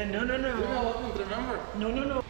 No, no, no. You're not welcome to the number. No, no, no.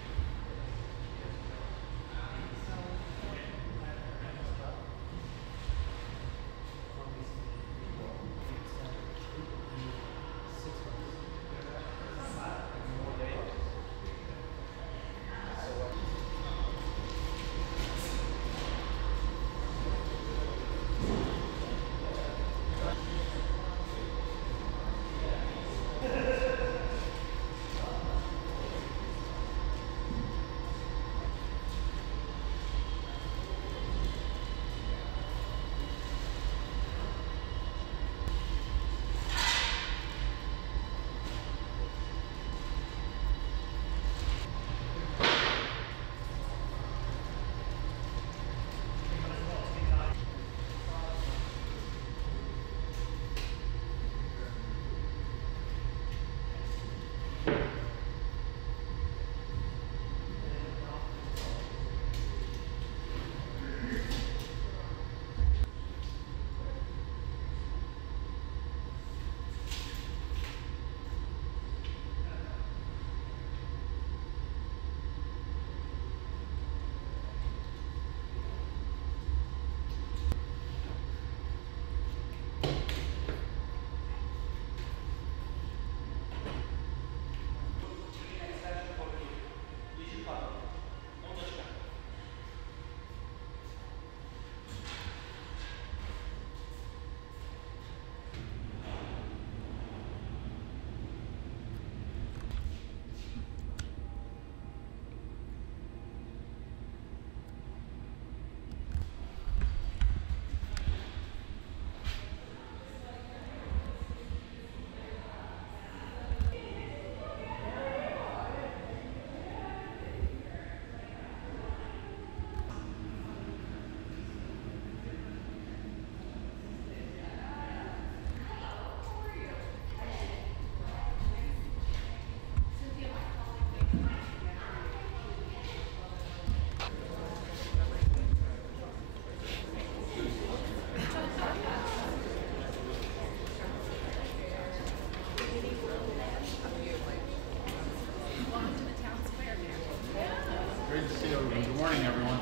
Great to see everyone. Good morning, everyone.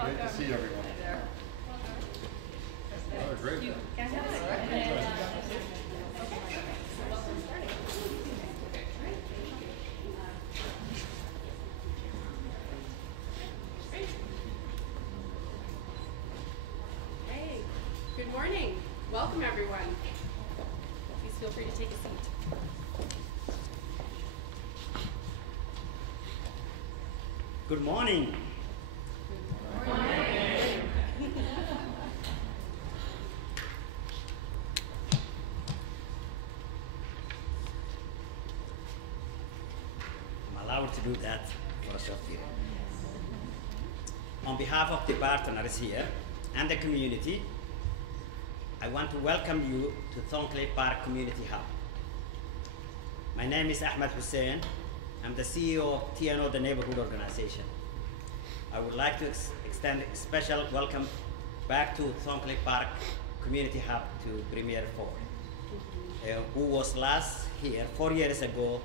Great to see everyone. Oh, great. Hey, good morning. Welcome, everyone. Please feel free to take a seat. Good morning. I'm allowed to do that for a short period. On behalf of the partners here and the community, I want to welcome you to Thorncliffe Park Community Hub. My name is Ahmed Hussein. I'm the CEO of TNO, the neighborhood organization. I would like to extend a special welcome back to Thorncliffe Park Community Hub to Premier Ford, who was last here 4 years ago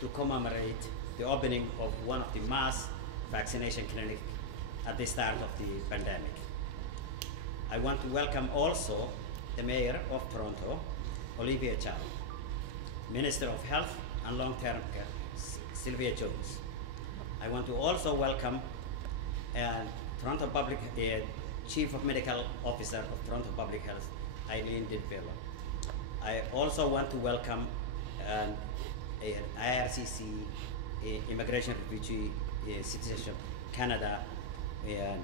to commemorate the opening of one of the mass vaccination clinics at the start of the pandemic. I want to welcome also the Mayor of Toronto, Olivia Chow, Minister of Health and Long-Term Care, Sylvia Jones. I want to also welcome Toronto Public Chief of Medical Officer of Toronto Public Health, Eileen Dinfellow. I also want to welcome IRCC, Immigration Refugee Citizenship Canada here.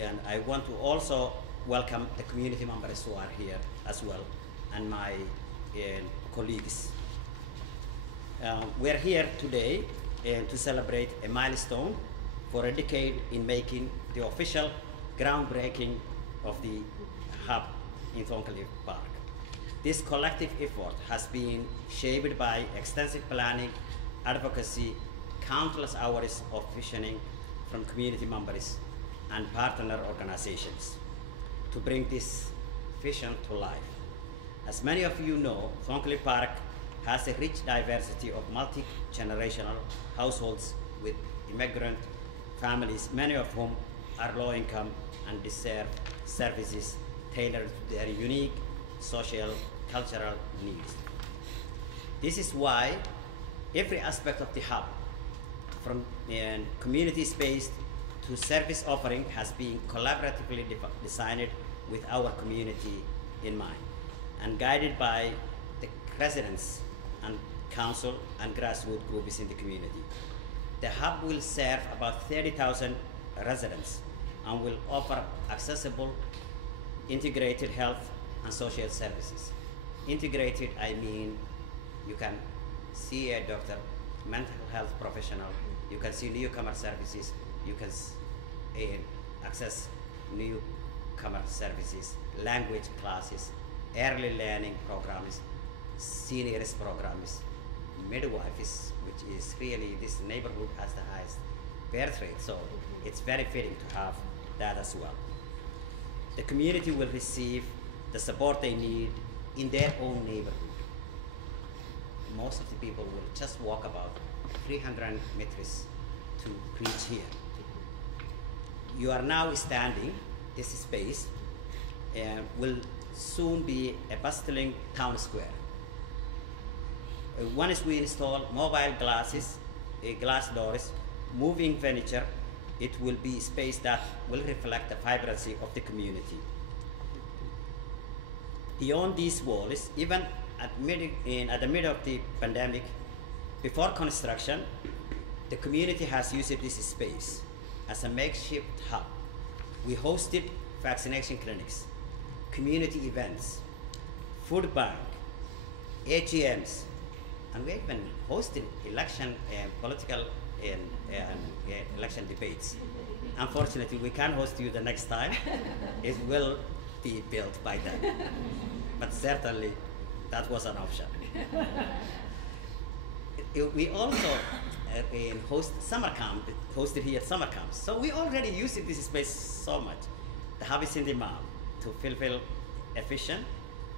And I want to also welcome the community members who are here as well, and my colleagues. We're here today to celebrate a milestone for a decade in making the official groundbreaking of the hub in Thorncliffe Park. This collective effort has been shaped by extensive planning, advocacy, countless hours of visioning from community members and partner organizations to bring this vision to life. As many of you know, Thorncliffe Park has a rich diversity of multi-generational households with immigrant families, many of whom are low income and deserve services tailored to their unique social, cultural needs. This is why every aspect of the hub, from community space to service offering, has been collaboratively designed with our community in mind and guided by the residents and council and grassroots groups in the community. The hub will serve about 30,000 residents and will offer accessible, integrated health and social services. Integrated, I mean, you can see a doctor, mental health professional, you can see newcomer services, you can access newcomer services, language classes, early learning programs, seniors programs, midwives, which is really, this neighborhood has the highest birth rate, so it's very fitting to have that as well. The community will receive the support they need in their own neighborhood. Most of the people will just walk about 300 meters to reach here. You are now standing, this space will soon be a bustling town square. Once we install mobile glasses, glass doors, moving furniture, it will be space that will reflect the vibrancy of the community. Beyond these walls, even at the middle of the pandemic, before construction, the community has used this space as a makeshift hub. We hosted vaccination clinics, community events, food bank, AGMs, and we even hosted election and political election debates. Unfortunately, we can't host you the next time. It will be built by then. But certainly, that was an option. We also host summer camp, hosted here summer camps. So we already used this space so much. The hub is in demand to fulfill efficient,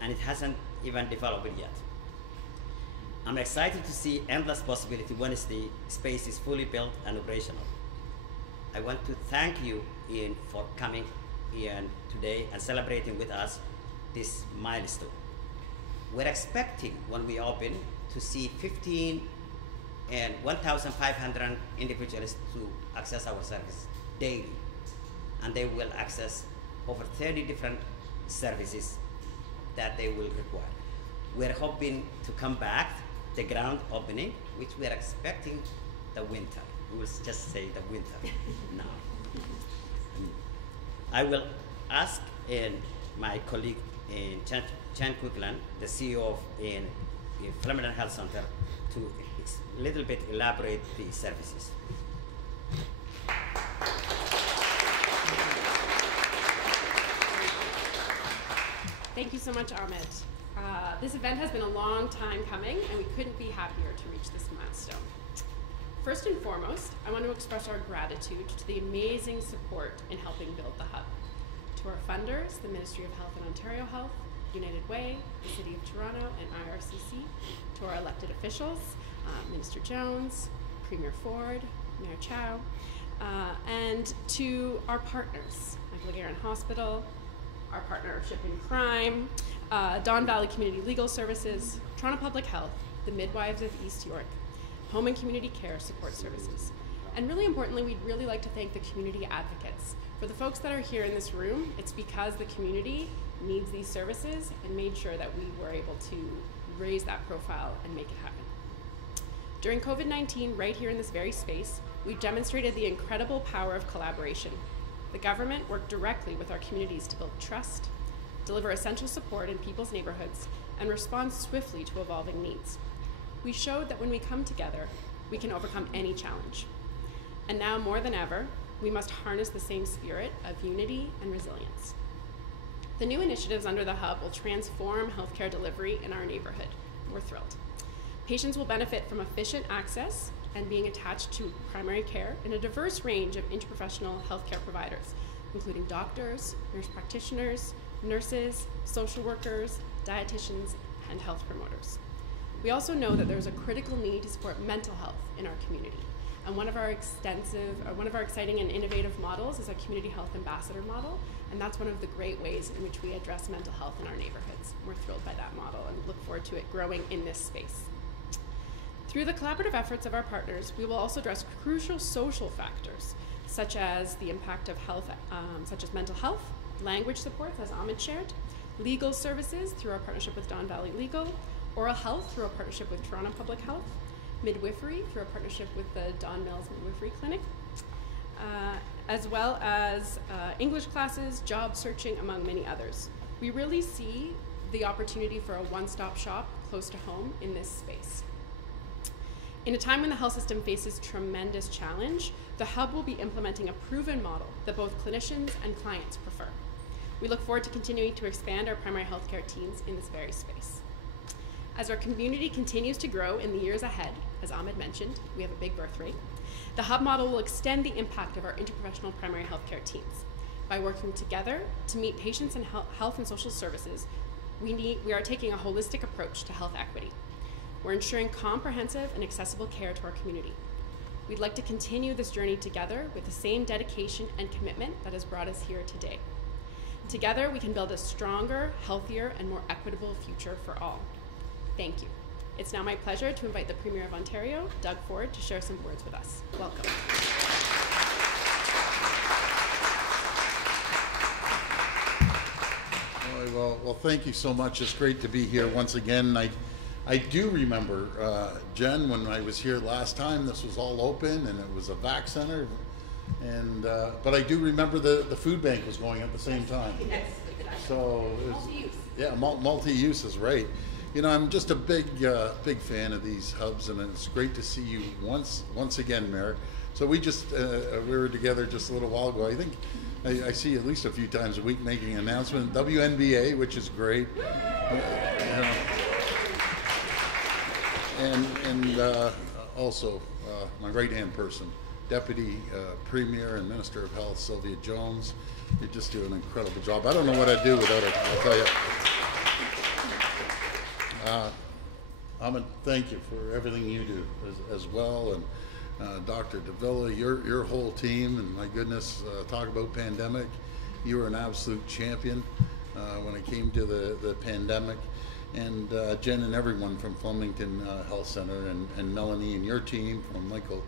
and it hasn't even developed yet. I'm excited to see endless possibility once the space is fully built and operational. I want to thank you, Ian, for coming in today and celebrating with us this milestone. We're expecting, when we open, to see 15 and 1,500 individuals to access our service daily. And they will access over 30 different services that they will require. We're hoping to come back the grand opening, which we are expecting the winter. We will just say the winter now. I will ask my colleague Chan Quickland, the CEO of Flemington Health Center, to a little bit elaborate the services. Thank you so much, Ahmed. This event has been a long time coming, and we couldn't be happier to reach this milestone. First and foremost, I want to express our gratitude to the amazing support in helping build the hub. To our funders, the Ministry of Health and Ontario Health, United Way, the City of Toronto, and IRCC. To our elected officials, Minister Jones, Premier Ford, Mayor Chow, and to our partners, Michael McGarren Hospital, our partnership in crime, Don Valley Community Legal Services, Toronto Public Health, the Midwives of East York, Home and Community Care Support Services. And really importantly, we'd really like to thank the community advocates. For the folks that are here in this room, it's because the community needs these services and made sure that we were able to raise that profile and make it happen. During COVID-19, right here in this very space, we demonstrated the incredible power of collaboration. The government worked directly with our communities to build trust, deliver essential support in people's neighborhoods, and respond swiftly to evolving needs. We showed that when we come together, we can overcome any challenge. And now more than ever, we must harness the same spirit of unity and resilience. The new initiatives under the hub will transform healthcare delivery in our neighborhood. We're thrilled. Patients will benefit from efficient access and being attached to primary care in a diverse range of interprofessional healthcare providers, including doctors, nurse practitioners, nurses, social workers, dietitians, and health promoters. We also know that there's a critical need to support mental health in our community. And one of our exciting and innovative models is a community health ambassador model, and that's one of the great ways in which we address mental health in our neighborhoods. We're thrilled by that model and look forward to it growing in this space. Through the collaborative efforts of our partners, we will also address crucial social factors, such as the impact of health, such as mental health, language supports, as Ahmed shared, legal services through our partnership with Don Valley Legal, oral health through our partnership with Toronto Public Health, midwifery through our partnership with the Don Mills Midwifery Clinic, as well as English classes, job searching, among many others. We really see the opportunity for a one-stop shop close to home in this space. In a time when the health system faces tremendous challenge, the Hub will be implementing a proven model that both clinicians and clients prefer. We look forward to continuing to expand our primary healthcare teams in this very space. As our community continues to grow in the years ahead, as Ahmed mentioned, we have a big birth rate, the Hub model will extend the impact of our interprofessional primary healthcare teams. By working together to meet patients in health and social services, we are taking a holistic approach to health equity. We're ensuring comprehensive and accessible care to our community. We'd like to continue this journey together with the same dedication and commitment that has brought us here today. Together, we can build a stronger, healthier, and more equitable future for all. Thank you. It's now my pleasure to invite the Premier of Ontario, Doug Ford, to share some words with us. Welcome. Well, thank you so much. It's great to be here once again. I do remember, Jen, when I was here last time, this was all open and it was a vac center. And but I do remember the food bank was going at the same time. Yes, exactly. So it was, multi-use. Yeah, multi-use is right. You know, I'm just a big fan of these hubs, and it's great to see you once again, Mayor. So we were together just a little while ago. I think I see you at least a few times a week making an announcement. WNBA, which is great. And also my right-hand person, Deputy Premier and Minister of Health, Sylvia Jones. You just do an incredible job. I don't know what I'd do without her, I'll tell you. Ahmed, thank you for everything you do as well, and Dr. Davila, your whole team, and my goodness, talk about pandemic. You were an absolute champion when it came to the pandemic. And Jen and everyone from Flemington Health Center, and Melanie and your team from Michael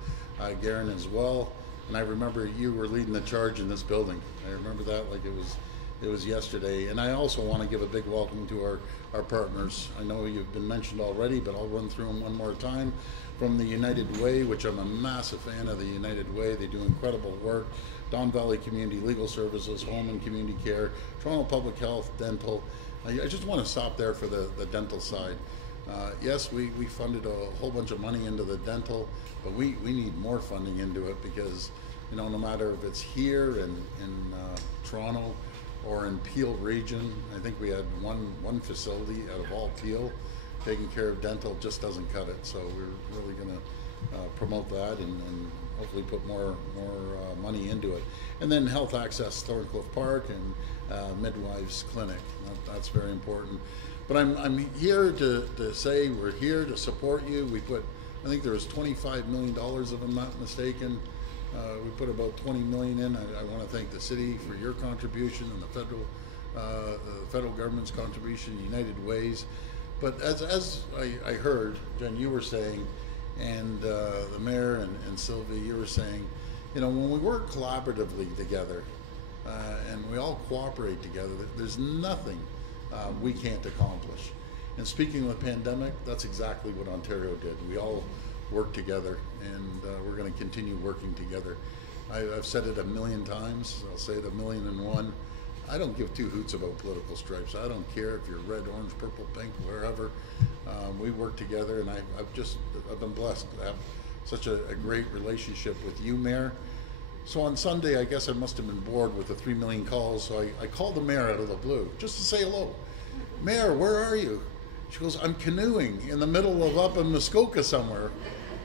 Guerin as well. And I remember you were leading the charge in this building. I remember that like it was yesterday. And I also want to give a big welcome to our partners. I know you've been mentioned already, but I'll run through them one more time. From the United Way, which I'm a massive fan of the United Way. They do incredible work. Don Valley Community Legal Services, Home and Community Care, Toronto Public Health, Dental. I just want to stop there for the dental side. Yes, we funded a whole bunch of money into the dental, but we need more funding into it because, you know, no matter if it's here in Toronto or in Peel region, I think we had one facility out of all Peel taking care of dental just doesn't cut it. So we're really going to promote that and hopefully put more money into it. And then health access, Thorncliffe Park, and midwives clinic. That's very important. But I'm here to say we're here to support you. We put, I think there was $25 million, if I'm not mistaken. We put about 20 million in. I want to thank the city for your contribution and the federal government's contribution, United Ways. But as I heard, Jen, you were saying, and the mayor and Sylvia, you were saying, you know, when we work collaboratively together and we all cooperate together, there's nothing we can't accomplish. And speaking of the pandemic, that's exactly what Ontario did. We all worked together, and we're going to continue working together. I've said it a million times. I'll say it 1,000,001. I don't give two hoots about political stripes. I don't care if you're red, orange, purple, pink, wherever. We work together, and I've been blessed to have such a great relationship with you, Mayor. So on Sunday, I guess I must have been bored with the 3 million calls, so I called the mayor out of the blue just to say hello. Mayor, where are you? She goes, I'm canoeing in the middle of up in Muskoka somewhere.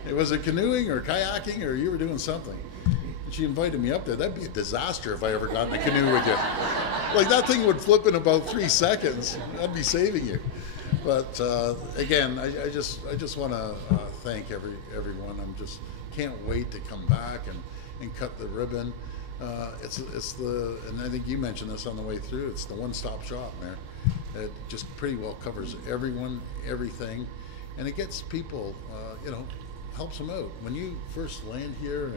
It was a canoeing or kayaking, or you were doing something. And she invited me up there. That'd be a disaster if I ever got in a canoe with you. Like, that thing would flip in about 3 seconds. I'd be saving you. But again, I just want to thank everyone. I'm just can't wait to come back and cut the ribbon. It's the, and I think you mentioned this on the way through. It's the one-stop shop, Mayor. It just pretty well covers everyone, everything, and it gets people, you know, helps them out. When you first land here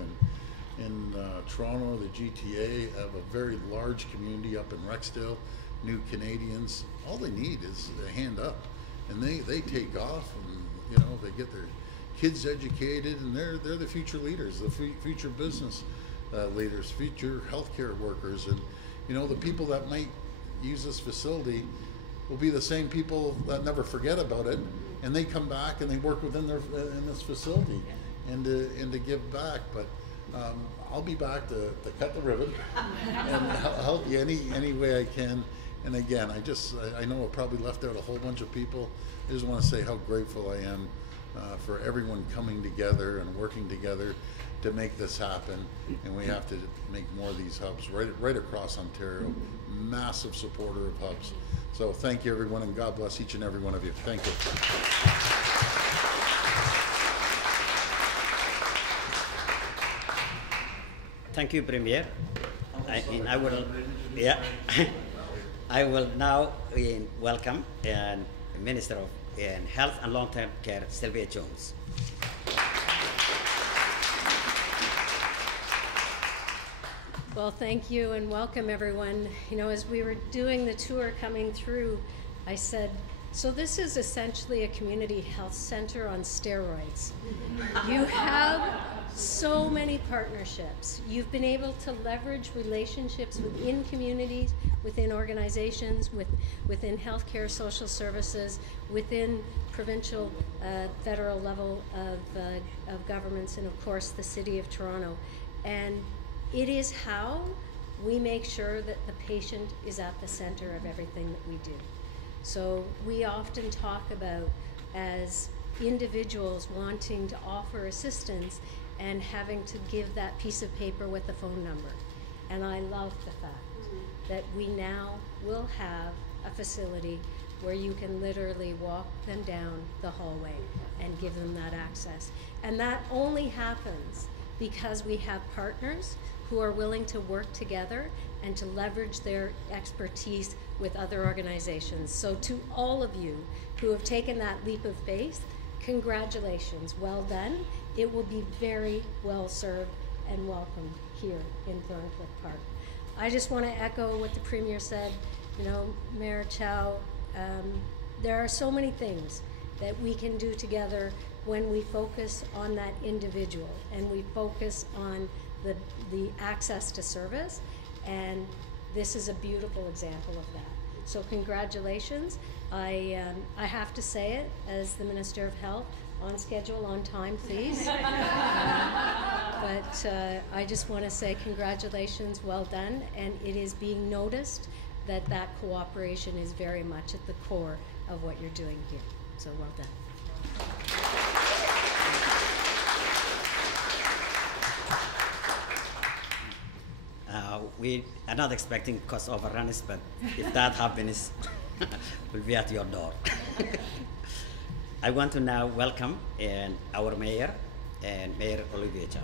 in Toronto, the GTA have a very large community up in Rexdale, new Canadians. All they need is a hand up, and they take off, and you know, they get their kids educated, and they're the future leaders, the future business leaders, future healthcare workers, and you know, the people that might use this facility will be the same people that never forget about it, and they come back and they work within their in this facility, and to give back. But I'll be back to cut the ribbon and help you any way I can. And again, I know I probably left out a whole bunch of people. I just want to say how grateful I am for everyone coming together and working together to make this happen. And we have to make more of these hubs right across Ontario. Massive supporter of hubs. So thank you, everyone, and God bless each and every one of you. Thank you. Thank you, Premier. I will, yeah, I will now welcome Minister of Health and Long-Term Care, Sylvia Jones. Well, thank you and welcome, everyone. You know, as we were doing the tour coming through, I said, so this is essentially a community health center on steroids. You have so many partnerships. You've been able to leverage relationships within communities, within organizations, within healthcare, social services, within provincial, federal level of governments, and of course the City of Toronto. And it is how we make sure that the patient is at the center of everything that we do. So we often talk about, as individuals wanting to offer assistance and having to give that piece of paper with the phone number. And I love the fact that we now will have a facility where you can literally walk them down the hallway and give them that access. And that only happens because we have partners who are willing to work together and to leverage their expertise with other organizations. So to all of you who have taken that leap of faith, congratulations, well done. It will be very well served and welcome here in Thorncliffe Park. I just want to echo what the Premier said. You know, Mayor Chow, there are so many things that we can do together when we focus on that individual and we focus on the access to service, and this is a beautiful example of that. So congratulations. I have to say it as the Minister of Health, on schedule, on time, please. But I just want to say congratulations, well done, and it is being noticed that that cooperation is very much at the core of what you're doing here. So well done. We are not expecting cost overruns, but if that happens, we'll be at your door. I want to now welcome our mayor, Mayor Olivia Chow.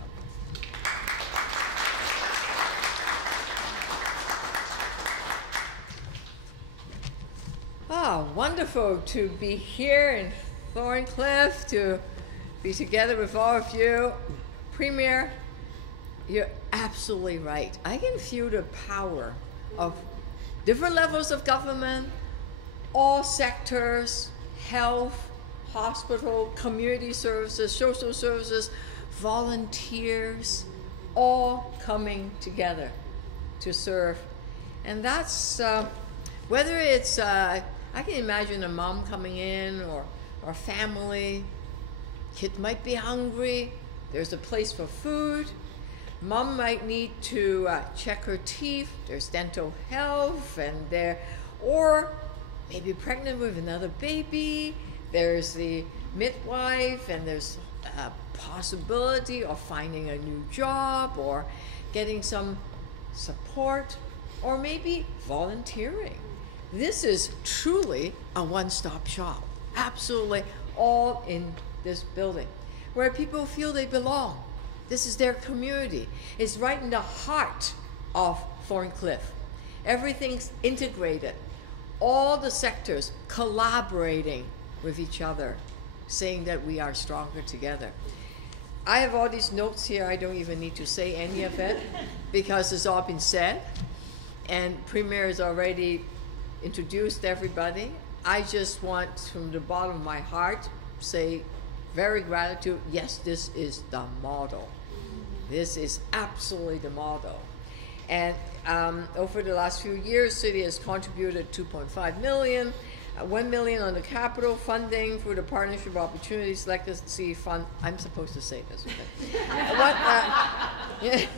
Oh, wonderful to be here in Thorncliffe, to be together with all of you. Premier, you're absolutely right. I can feel the power of different levels of government, all sectors, health, hospital, community services, social services, volunteers, all coming together to serve. And that's, whether it's, I can imagine a mom coming in or family, kid might be hungry, there's a place for food. Mom might need to check her teeth, there's dental health, and or maybe pregnant with another baby, there's the midwife, and there's a possibility of finding a new job or getting some support, or maybe volunteering. This is truly a one-stop shop. absolutely all in this building, where people feel they belong. This is their community. It's right in the heart of Thorncliffe. Everything's integrated. All the sectors collaborating with each other, saying that we are stronger together. I have all these notes here. I don't even need to say any of it because it's all been said. And Premier has already introduced everybody. I just want, from the bottom of my heart, say very gratitude. Yes, this is the model. This is absolutely the model. And over the last few years, city has contributed 2.5 million, 1 million on the capital funding through the Partnership Opportunities Legacy Fund. I'm supposed to say this, okay?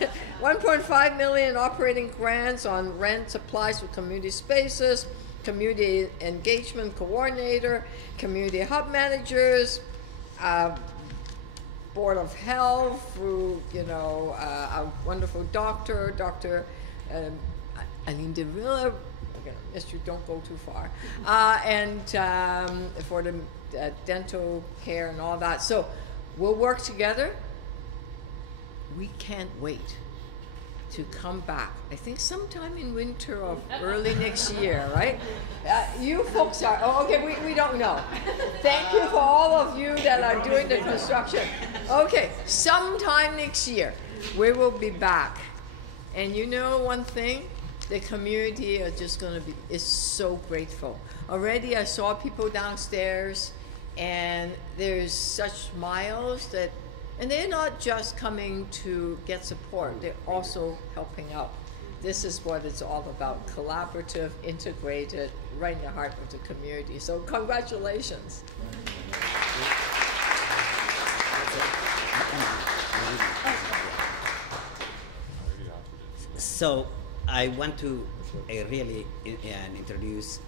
1.5 million operating grants on rent, supplies for community spaces, community engagement coordinator, community hub managers, Board of Health through, a wonderful doctor, Dr. Aline Devilla. Okay, Mr. Don't go too far. And for the dental care and all that. So we'll work together. We can't wait to come back. I think sometime in winter of early next year, right? You folks are, okay, we don't know. Thank you for all of you that are doing the construction. Okay, sometime next year, we will be back. And you know one thing? The community are just gonna is so grateful. Already I saw people downstairs and there's such smiles that, and they're not just coming to get support, they're also helping out. This is what it's all about, collaborative, integrated, right in the heart of the community. So congratulations. So I want to really introduce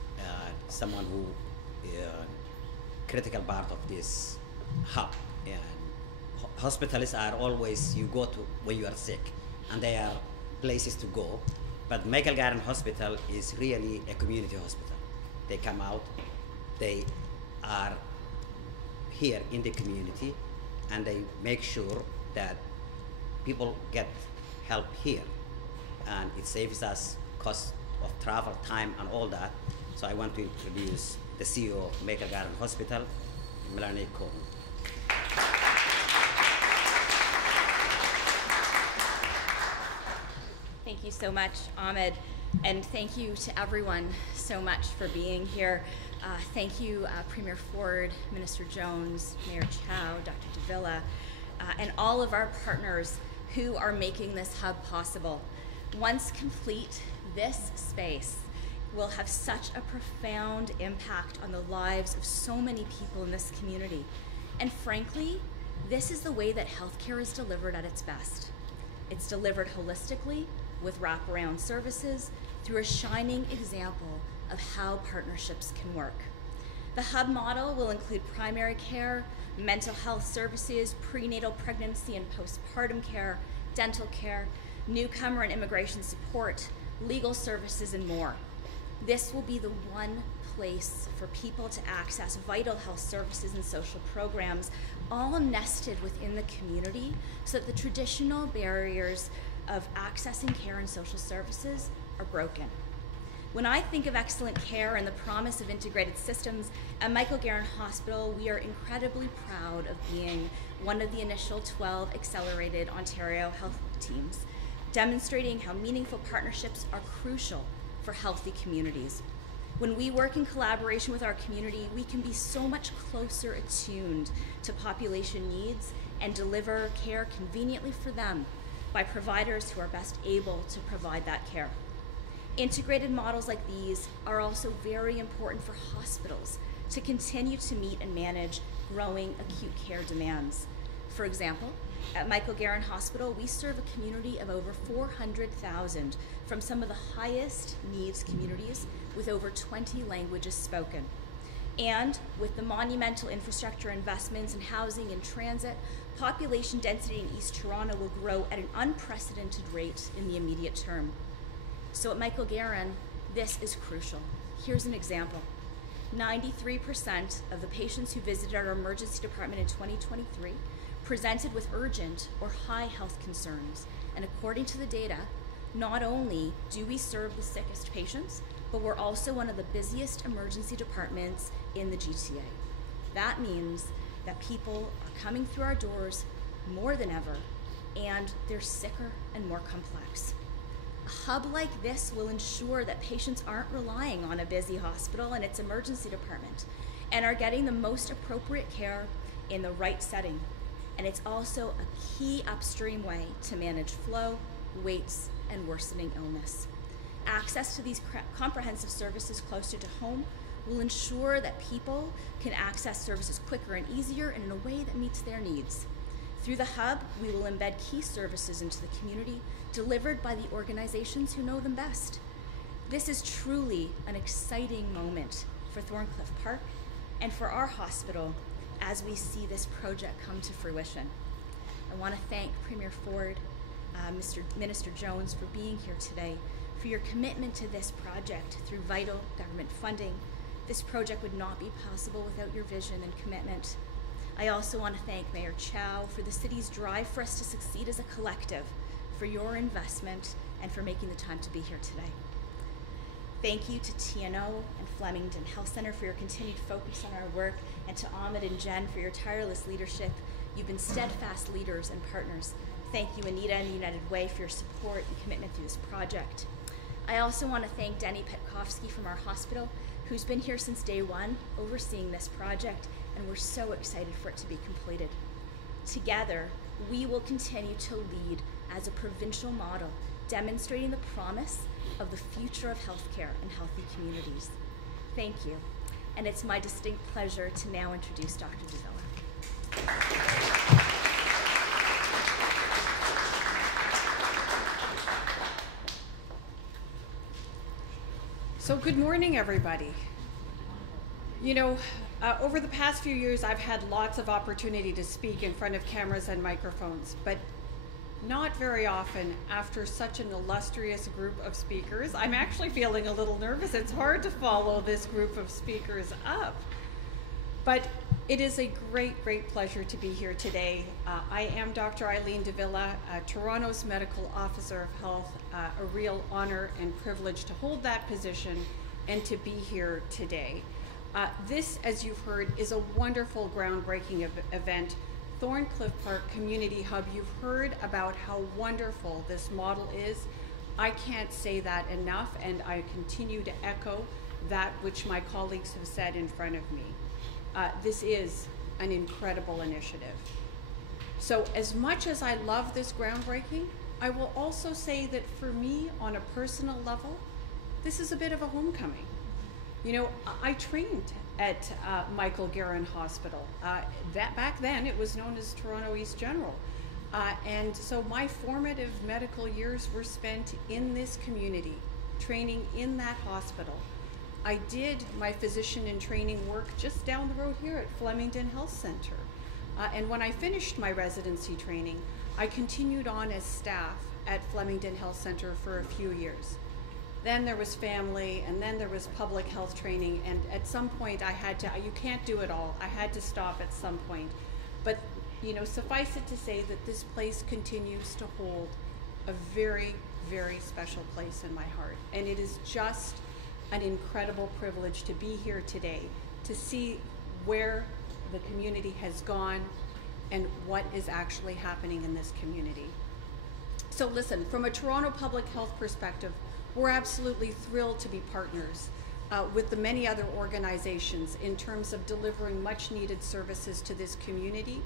someone who critical part of this hub. And hospitals are always, you go to when you are sick, and they are places to go. But Michael Garden Hospital is really a community hospital. They come out, they are here in the community, and they make sure that people get help here. And it saves us cost of travel, time, and all that. So I want to introduce the CEO of Michael Garden Hospital, Melanie Cohen. Thank you so much, Ahmed, and thank you to everyone so much for being here. Thank you, Premier Ford, Minister Jones, Mayor Chow, Dr. Davila, and all of our partners who are making this hub possible. Once complete, this space will have such a profound impact on the lives of so many people in this community. And frankly, this is the way that healthcare is delivered at its best. It's delivered holistically with wraparound services through a shining example of how partnerships can work. The hub model will include primary care, mental health services, prenatal pregnancy and postpartum care, dental care, newcomer and immigration support, legal services, and more. This will be the one place for people to access vital health services and social programs, all nested within the community so that the traditional barriers of accessing care and social services are broken. When I think of excellent care and the promise of integrated systems, at Michael Garden Hospital, we are incredibly proud of being one of the initial 12 accelerated Ontario health teams, demonstrating how meaningful partnerships are crucial for healthy communities. When we work in collaboration with our community, we can be so much closer attuned to population needs and deliver care conveniently for them by providers who are best able to provide that care. Integrated models like these are also very important for hospitals to continue to meet and manage growing acute care demands. For example, at Michael Garden Hospital, we serve a community of over 400,000 from some of the highest needs communities with over 20 languages spoken. And with the monumental infrastructure investments in housing and transit, population density in East Toronto will grow at an unprecedented rate in the immediate term. So at Michael Garden, this is crucial. Here's an example. 93% of the patients who visited our emergency department in 2023 presented with urgent or high health concerns. And according to the data, not only do we serve the sickest patients, but we're also one of the busiest emergency departments in the GTA. That means that people are coming through our doors more than ever, and they're sicker and more complex. A hub like this will ensure that patients aren't relying on a busy hospital and its emergency department, and are getting the most appropriate care in the right setting. And it's also a key upstream way to manage flow, waits, and worsening illness. Access to these comprehensive services closer to home will ensure that people can access services quicker and easier and in a way that meets their needs. Through the hub, we will embed key services into the community, delivered by the organizations who know them best. This is truly an exciting moment for Thorncliffe Park and for our hospital as we see this project come to fruition. I want to thank Premier Ford, Minister Jones for being here today, for your commitment to this project through vital government funding. This project would not be possible without your vision and commitment. I also want to thank Mayor Chow for the city's drive for us to succeed as a collective, for your investment, and for making the time to be here today. Thank you to TNO and Flemington Health Center for your continued focus on our work, and to Ahmed and Jen for your tireless leadership. You've been steadfast leaders and partners. Thank you, Anita and the United Way, for your support and commitment through this project. I also want to thank Denny Petkovsky from our hospital, who's been here since day one, overseeing this project, and we're so excited for it to be completed. Together, we will continue to lead as a provincial model, demonstrating the promise of the future of healthcare and healthy communities. Thank you, and it's my distinct pleasure to now introduce Dr. Davila. So good morning, everybody. You know, over the past few years, I've had lots of opportunity to speak in front of cameras and microphones, but not very often after such an illustrious group of speakers. I'm actually feeling a little nervous. It's hard to follow this group of speakers up. But it is a great, great pleasure to be here today. I am Dr. Eileen Davila, Toronto's Medical Officer of Health, a real honor and privilege to hold that position and to be here today. This, as you've heard, is a wonderful groundbreaking event. Thorncliffe Park Community Hub, you've heard about how wonderful this model is. I can't say that enough, and I continue to echo that which my colleagues have said in front of me. This is an incredible initiative. So as much as I love this groundbreaking, I will also say that for me, on a personal level, this is a bit of a homecoming. You know, I trained at Michael Garron Hospital. Back then, it was known as Toronto East General. And so my formative medical years were spent in this community, training in that hospital. I did my physician in training work just down the road here at Flemington Health Center. And when I finished my residency training, I continued on as staff at Flemington Health Center for a few years. Then there was family, and then there was public health training, and at some point I had to, you can't do it all, I had to stop at some point. But, you know, suffice it to say that this place continues to hold a very, very special place in my heart. And it is just an incredible privilege to be here today, to see where the community has gone and what is actually happening in this community. So listen, from a Toronto public health perspective, we're absolutely thrilled to be partners with the many other organizations in terms of delivering much needed services to this community.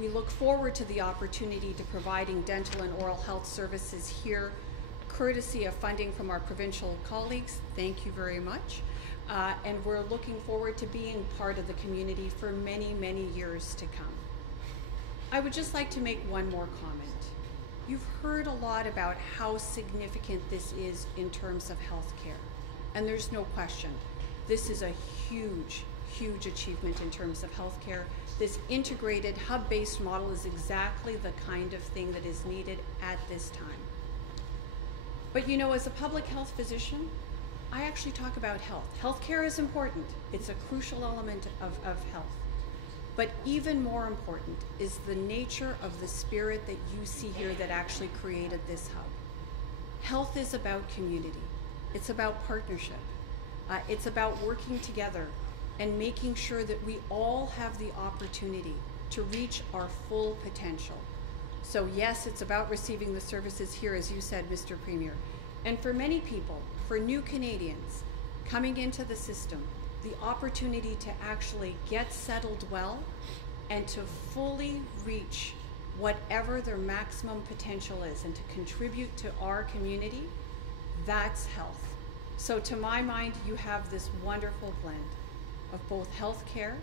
We look forward to the opportunity to providing dental and oral health services here, courtesy of funding from our provincial colleagues. Thank you very much. And we're looking forward to being part of the community for many, many years to come. I would just like to make one more comment. You've heard a lot about how significant this is in terms of healthcare, and there's no question. This is a huge, huge achievement in terms of healthcare. This integrated hub-based model is exactly the kind of thing that is needed at this time. But you know, as a public health physician, I actually talk about health. Healthcare is important. It's a crucial element of health. But even more important is the nature of the spirit that you see here that actually created this hub. Health is about community. It's about partnership. It's about working together and making sure that we all have the opportunity to reach our full potential. So yes, it's about receiving the services here, as you said, Mr. Premier. And for many people, for new Canadians coming into the system, the opportunity to actually get settled well and to fully reach whatever their maximum potential is and to contribute to our community, that's health. So to my mind, you have this wonderful blend of both healthcare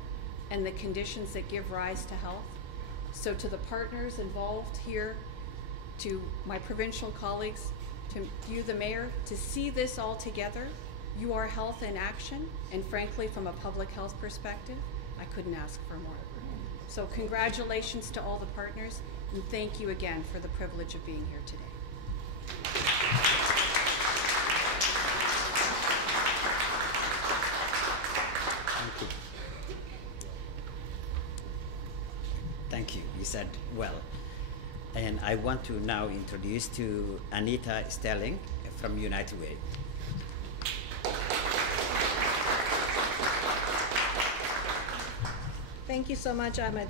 and the conditions that give rise to health. So to the partners involved here, to my provincial colleagues, to you, the Mayor, to see this all together, you are health in action, and frankly, from a public health perspective, I couldn't ask for more. So congratulations to all the partners, and thank you again for the privilege of being here today. Thank you. You said well. And I want to now introduce to Anita Stelling from United Way. Thank you so much, Ahmed.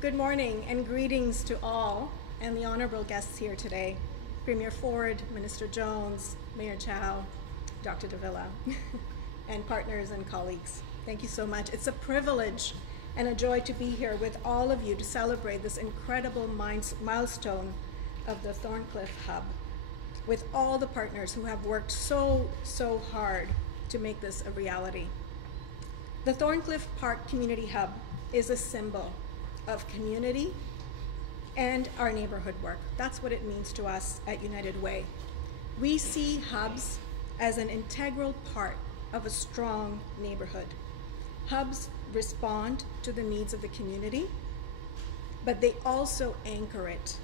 Good morning and greetings to all and the honorable guests here today. Premier Ford, Minister Jones, Mayor Chow, Dr. Davila, and partners and colleagues. Thank you so much. It's a privilege and a joy to be here with all of you to celebrate this incredible milestone of the Thorncliffe Hub, with all the partners who have worked so hard to make this a reality. The Thorncliffe Park Community Hub is a symbol of community and our neighborhood work. That's what it means to us at United Way. We see hubs as an integral part of a strong neighborhood. Hubs respond to the needs of the community, but they also anchor it,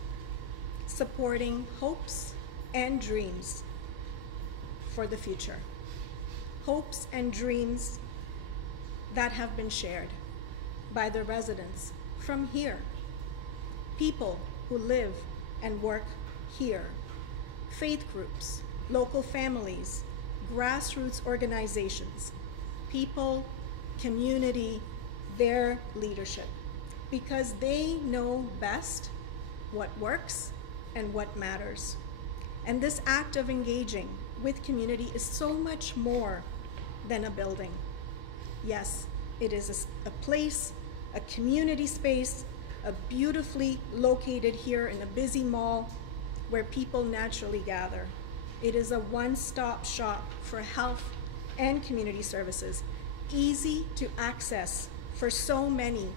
supporting hopes and dreams for the future. Hopes and dreams that have been shared by the residents from here, people who live and work here, faith groups, local families, grassroots organizations, people, community, their leadership, because they know best what works and what matters. And this act of engaging with community is so much more than a building. Yes, it is a place, a community space, a beautifully located here in a busy mall where people naturally gather. It is a one-stop shop for health and community services, easy to access for so many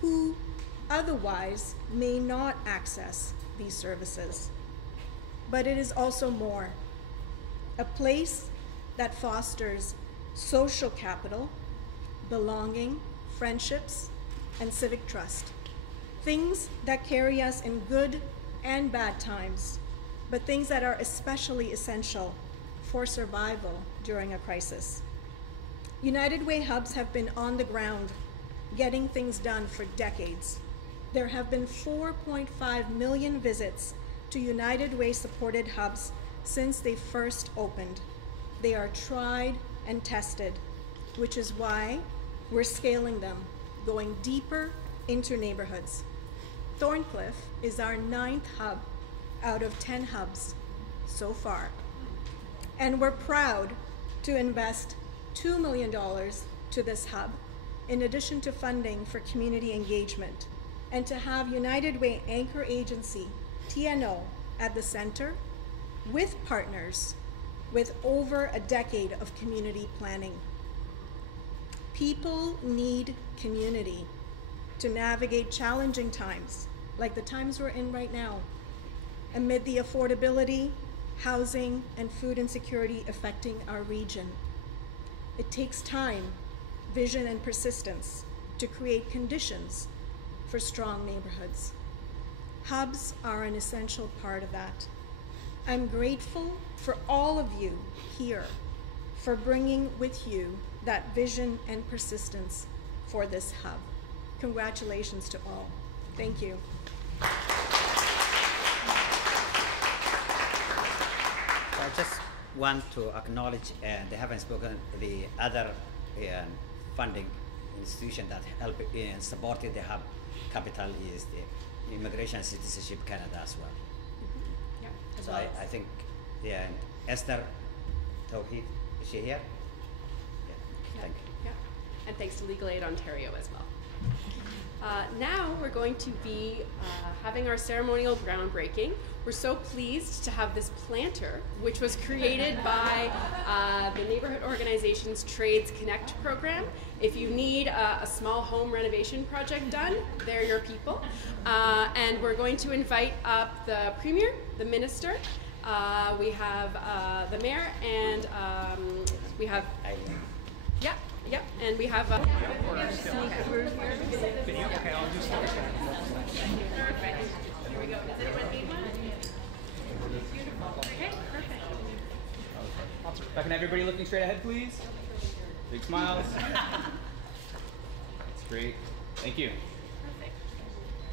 who otherwise may not access these services. But it is also more, a place that fosters social capital, belonging, friendships, and civic trust. Things that carry us in good and bad times, but things that are especially essential for survival during a crisis. United Way hubs have been on the ground, getting things done for decades. There have been 4.5 million visits to United Way supported hubs since they first opened. They are tried and tested, which is why we're scaling them, going deeper into neighborhoods. Thorncliffe is our 9th hub out of 10 hubs so far. And we're proud to invest $2 million to this hub, in addition to funding for community engagement, and to have United Way anchor agency, TNO, at the center, with partners with over a decade of community planning. People need community to navigate challenging times, like the times we're in right now, amid the affordability, housing, and food insecurity affecting our region. It takes time, vision, and persistence to create conditions for strong neighborhoods. Hubs are an essential part of that. I'm grateful for all of you here for bringing with you that vision and persistence for this hub. Congratulations to all. Thank you. I just want to acknowledge, they haven't spoken, the other funding institution that helped and supported the hub capital is the Immigration Citizenship Canada as well. Yeah, as So well I think, yeah, and Esther Tawheed, is she here? Yeah, thank you. Yeah, and thanks to Legal Aid Ontario as well. Now we're going to be having our ceremonial groundbreaking. We're so pleased to have this planter, which was created by the Neighborhood Organizations Trades Connect program. If you need a small home renovation project done, they're your people. And we're going to invite up the Premier, the Minister, we have the Mayor, and we have, yeah, and we have Okay, I'll just start. perfect. Here we go. Does anyone need one? Beautiful. Okay, perfect. If I can have everybody looking straight ahead, please. Big smiles. That's great. Thank you. Perfect.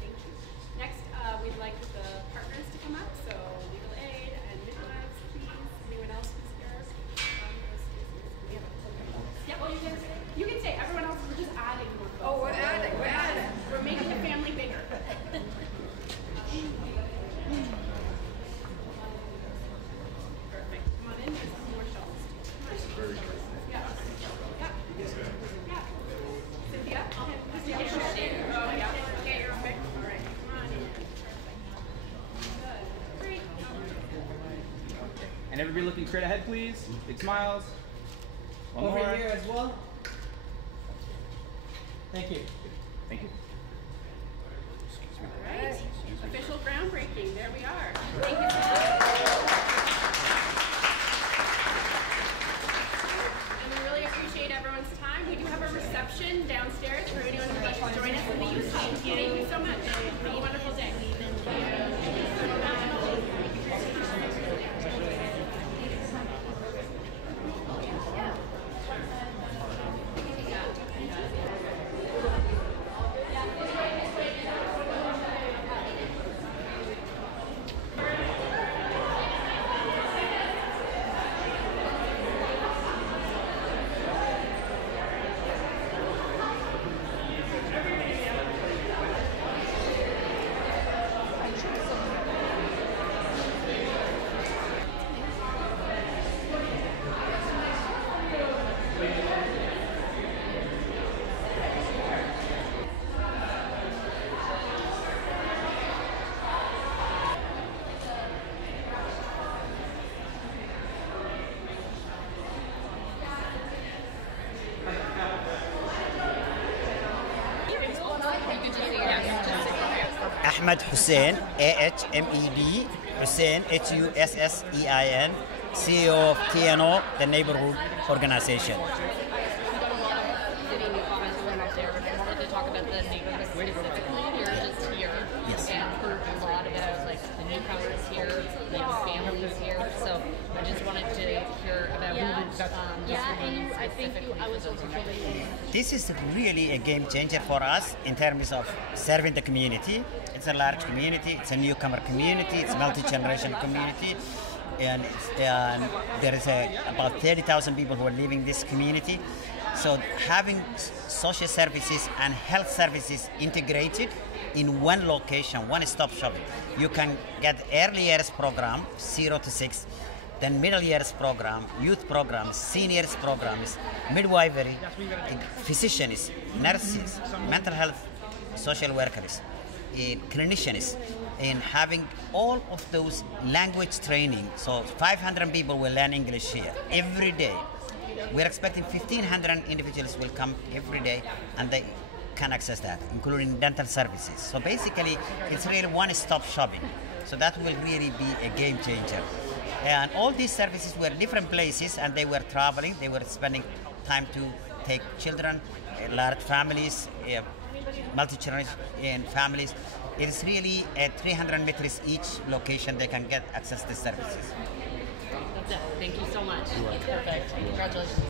Thank you. Next, we'd like the partners to come up. So Legal Aid and midwives, please. Anyone else who's here? Yep, you can say. Everyone else, we're just adding more folks. Oh, we're adding. We're making the family bigger. Perfect. Come on in. There's some more shelves. Yeah. Yeah. Yeah. Cynthia? Just get your shade. Oh, yeah. Okay, you're okay. All right. Come on in. Perfect. Good. Great. And everybody looking straight ahead, please. Big smiles. One Over more. here as well. Thank you. Thank you. All right. Official groundbreaking. There we are. Thank you so much. And we really appreciate everyone's time. We do have a reception downstairs for anyone who'd like to join us in the youth team. Thank you so much. Have a wonderful day. Ahmed Hussein, A-H-M-E-D, Hussein, H-U-S-S-E-I-N, CEO of TNO, the neighborhood organization. We've got a lot of city comments going up there, but I wanted to talk about the neighborhood specifically. You're just here Yes. and heard a lot about like the newcomers here, the families here. So I just wanted to hear about I think I was also really This is really a game changer for us in terms of serving the community. It's a large community, it's a newcomer community, it's a multi-generational community, and there is about 30,000 people who are living this community. So having social services and health services integrated in one location, one-stop shopping. You can get early years program, 0 to 6, then middle years program, youth programs, seniors programs, midwifery, physicians, nurses, mental health, social workers, clinicians, and having all of those language training. So 500 people will learn English here every day. We're expecting 1,500 individuals will come every day, and they can access that, including dental services. So basically, it's really one-stop shopping. So that will really be a game changer. And all these services were different places, and they were traveling. They were spending time to take children, large families, multi-generation families. It's really at 300 meters each location they can get access to services. That's it. Thank you so much. Perfect. Congratulations.